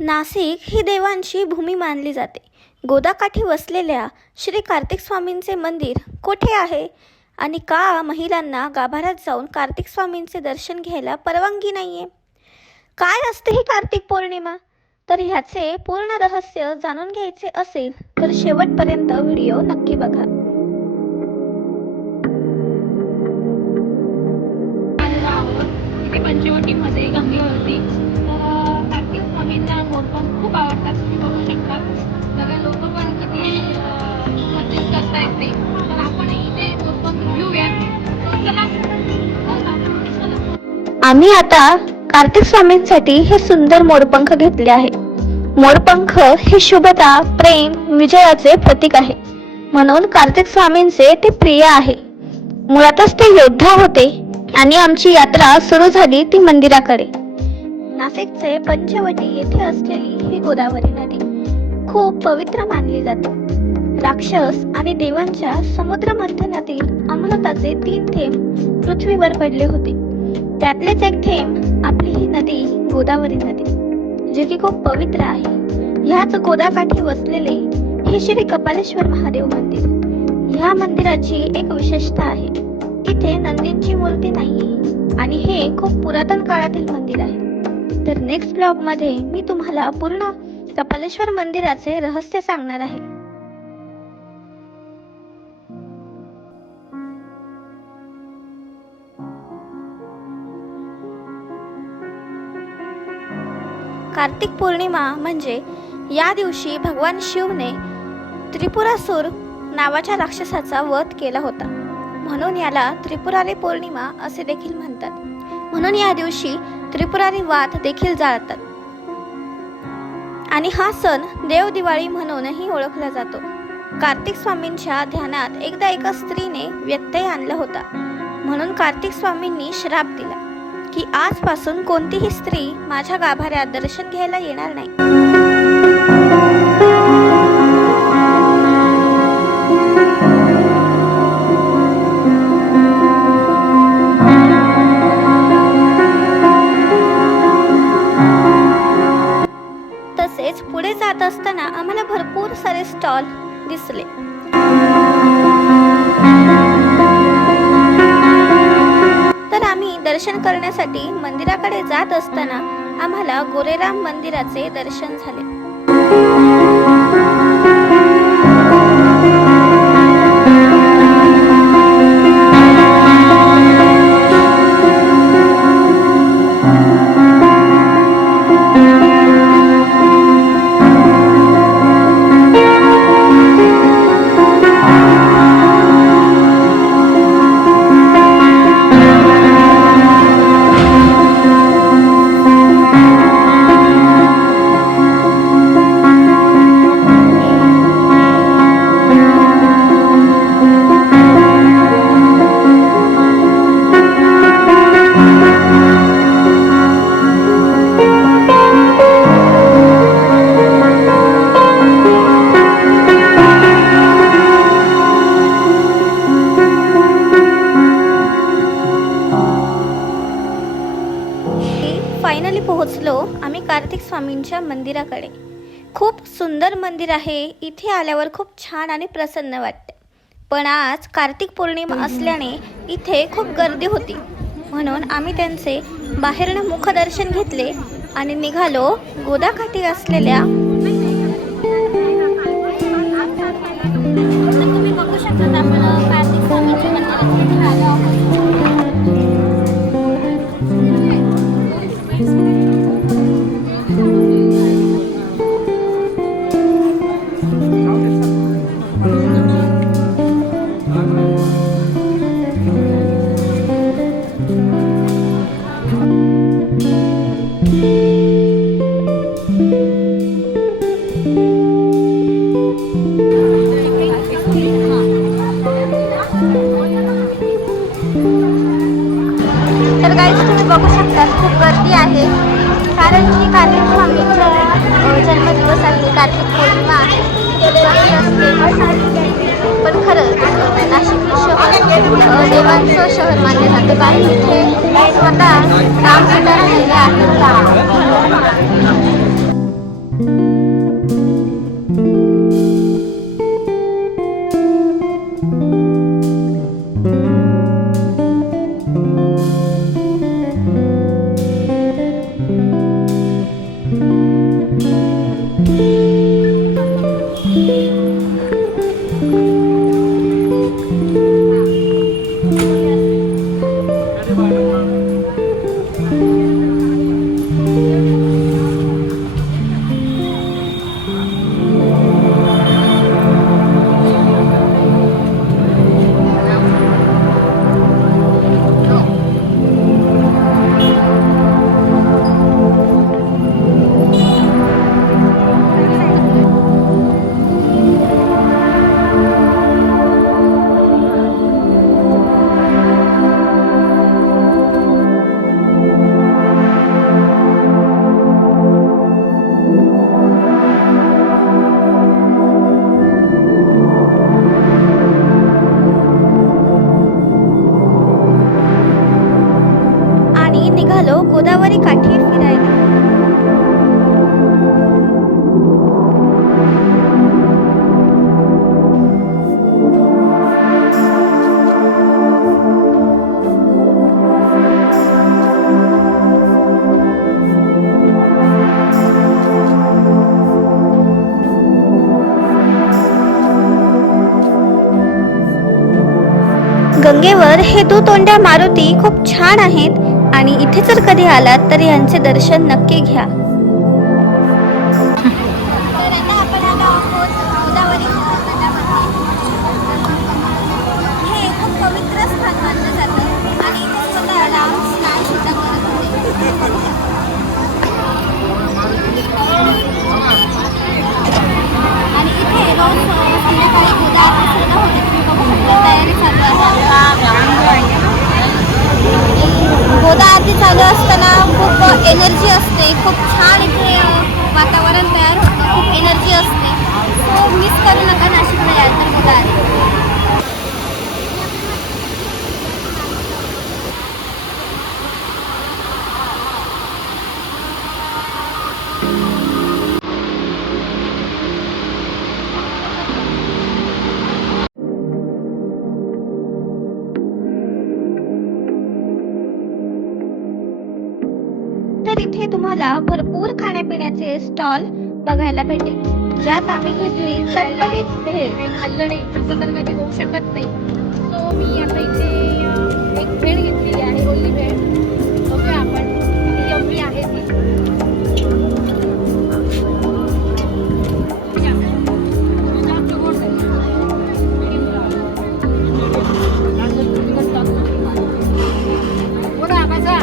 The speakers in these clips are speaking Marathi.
नाशिक ही देवांची भूमी मानली जाते. गोदाकाठी वसलेल्या श्री कार्तिक स्वामींचे मंदिर कोठे आहे आणि का महिलांना गाभाऱ्यात जाऊन कार्तिक स्वामींचे दर्शन घ्यायला परवानगी नाहीये? काय असते ही कार्तिक पौर्णिमा? तर ह्याचे पूर्ण रहस्य जाणून घ्यायचे असेल तर शेवटपर्यंत व्हिडिओ नक्की बघा. पंचवटीमध्ये गंगेवरती कार्तिक स्वामींना मोरपंख खूप आवडतात. तुम्ही बघू शकता सगळे लोक पण किती पर्चेस करतायत ते. तर आपण इथे मोरपंख घेऊया. चला. आम्ही आता कार्तिक स्वामींसाठी हे सुंदर मोरपंख घेतले आहे. मोरपंख हे शुभता, प्रेम, विजयाचे प्रतीक आहे. म्हणून कार्तिक स्वामींचे ते प्रिय आहे. मुळातच ते योद्धा होते आणि आमची यात्रा सुरू झाली ती मंदिराकडे. नाशिकचे पंचवटी येथे असलेली ही गोदावरी नदी खूप पवित्र मानली जाते. राक्षस आणि देवांच्या समुद्र मंथनातील अमृताचे 3 थेंब पृथ्वीवर पडले होते. त्यातलेच एक थेंब आपली ही नदी गोदावरी नदी, जी की खूप पवित्र आहे. ह्याच गोदाकाठी वसलेले हे श्री कपालेश्वर महादेव मंदिर. ह्या मंदिराची एक विशेषता आहे, इथे नंदींची मूर्ती नाहीये आणि हे खूप पुरातन काळातील मंदिर आहे. तर नेक्स्ट ब्लॉग मध्ये मी तुम्हाला पूर्ण कपालेश्वर मंदिराचे रहस्य सांगणार आहे. कार्तिक पौर्णिमा म्हणजे या दिवशी भगवान शिवने त्रिपुरासूर नावाच्या राक्षसाचा वध केला होता. म्हणून याला त्रिपुरारी पौर्णिमा असे देखील म्हणतात. म्हणून या दिवशी त्रिपुरारी वात देखील जाळतात आणि हा सण देव दिवाळी म्हणूनही ओळखला जातो. कार्तिक स्वामींच्या ध्यानात एकदा एका स्त्रीने व्यत्यय आणला होता. म्हणून कार्तिक स्वामींनी श्राप दिला की आजपासून कोणतीही स्त्री माझ्या गाभाऱ्यात दर्शन घ्यायला येणार नाही. तसेच पुढे जात असताना आम्हाला भरपूर सारे स्टॉल दिसले. तर आम्ही दर्शन करण्यासाठी मंदिराकडे जात असताना आम्हाला गोरेराम मंदिराचे दर्शन झाले. फायनली पोहोचलो आम्ही कार्तिक स्वामींच्या मंदिराकडे. खूप सुंदर मंदिर आहे. इथे आल्यावर खूप छान आणि प्रसन्न वाटते. पण आज कार्तिक पौर्णिमा असल्याने इथे खूप गर्दी होती. म्हणून आम्ही त्यांचे बाहेरनं मुखदर्शन घेतले आणि निघालो गोदाकाठी असलेल्या. तुम्ही बघू शकता आपण कार्तिक स्वामींच्या मंदिरात आलो आहोत. तर गाईज तुम्ही बघू शकता खूप गर्दी आहे, कारण की कार्तिक स्वामींचा जन्मदिवस आहे, कार्तिक पौर्णिमा आहे. गर्दी असते पण खरंच नाशिक शहर देवांचं शहर मानले जाते, कारण इथे स्वतः राम सीता राहिलेले आहेत. आणि निघालो गोदावरी काठी फिरायला. गंगेवर हे दुतोंड्या मारुती खूप छान आहेत आणि इथे जर कधी आलात तर यांचे दर्शन नक्की घ्या. तर आता आपण आलो आहोत गोदावरी तटावरती. हे खूप पवित्र स्थान मानलं जातं आणि इथे स्वतः राम स्नान सुद्धा करत होते. आणि इथे रोज संध्याकाळी गोदा आरती सुद्धा होते. तुम्ही बघू शकता तयारी चालू आहे. गोदा आरती चालू असताना खूप एनर्जी असते. खूप छान इथे वातावरण तयार होतं. खूप एनर्जी असते. सो मिस करू नका नाशिकला याल तर गोदा आरती. तर इथे तुम्हाला भरपूर खाण्यापिण्याचे स्टॉल बघायला भेटेल, ज्यात आम्ही घेतली चटपटीत भेळ. खाल्लं नाही असं तर कधी होऊ शकत नाही. सो मी आता इथे एक भेळ घेतलेली आहे, ओली भेळ. बघूया आपण किती यम्मी आहे ती. जास्त गोड नाही. बघा माझा.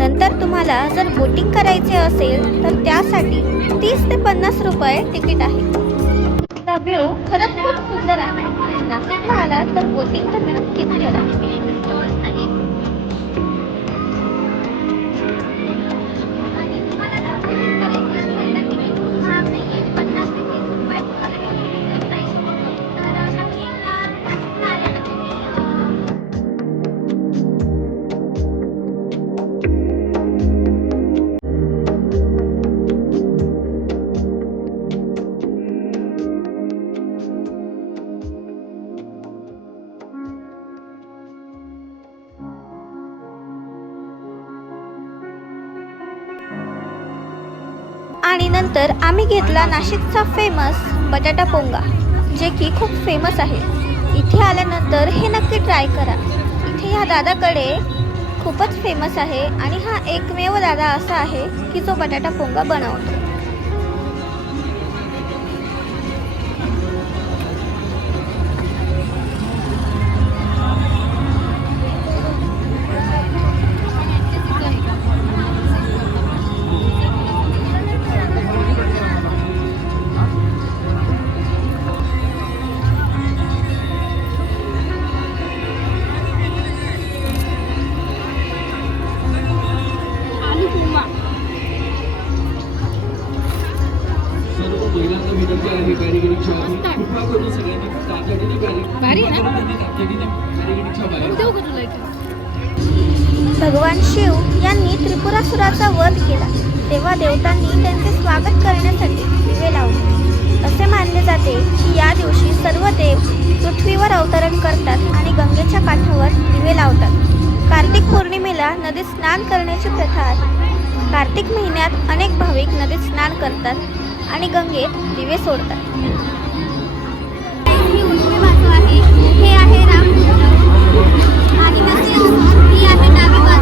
नंतर तुम्हाला जर बोटिंग करायचे असेल तर त्यासाठी 30 ते 50 रुपये तिकीट आहे. हा व्ह्यू खरंच खूप सुंदर आहे. नाशिकला आला तर बोटिंग तर नक्कीच करा. आणि नंतर आम्ही घेतला नाशिकचा फेमस बटाटा पोंगा, जे की खूप फेमस आहे. इथे आल्यानंतर हे नक्की ट्राय करा. इथे ह्या दादाकडे खूपच फेमस आहे आणि हा एकमेव दादा असा आहे की जो बटाटा पोंगा बनवतो. भगवान शिव यांनी त्रिपुरासुराचा वध केला तेव्हा देवतांनी त्यांचे स्वागत करण्यासाठी दिवे लावले. असे मानले जाते की या दिवशी सर्व देव पृथ्वीवर अवतरण करतात आणि गंगेच्या काठावर दिवे लावतात. कार्तिक पौर्णिमेला नदीत स्नान करण्याची प्रथा आहे. कार्तिक महिन्यात अनेक भाविक नदीत स्नान करतात आणि गंगेत दिवे सोडतात. ही उजवी बाजू आहे, हे आहे रामकुंड आणि तसेच ही आहे डावी बाजू.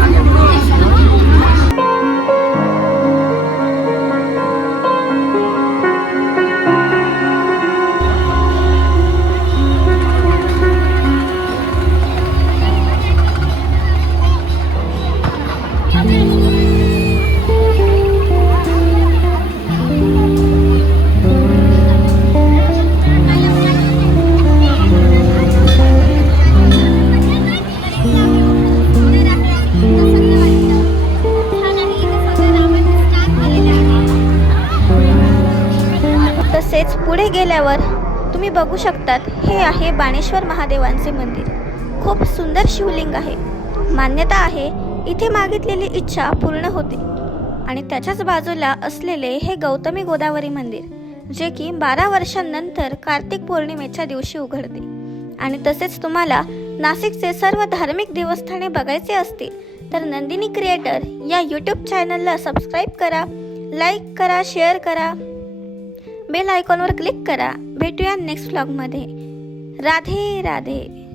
तसेच पुढे गेल्यावर तुम्ही बघू शकतात, हे आहे बाणेश्वर महादेवांचे मंदिर. खूप सुंदर शिवलिंग आहे. मान्यता आहे इथे मागितलेली इच्छा पूर्ण होते. आणि त्याच्याच बाजूला असलेले हे गौतमी गोदावरी मंदिर, जे की 12 वर्षांनंतर कार्तिक पौर्णिमेच्या दिवशी उघडते. आणि तसेच तुम्हाला नाशिकचे सर्व धार्मिक देवस्थाने बघायचे असतील तर नंदिनी क्रिएटर या यूट्यूब चॅनलला सबस्क्राईब करा, लाईक करा, शेअर करा, बेल आयकॉनवर क्लिक करा. भेटूया नेक्स्ट व्लॉगमध्ये. राधे राधे.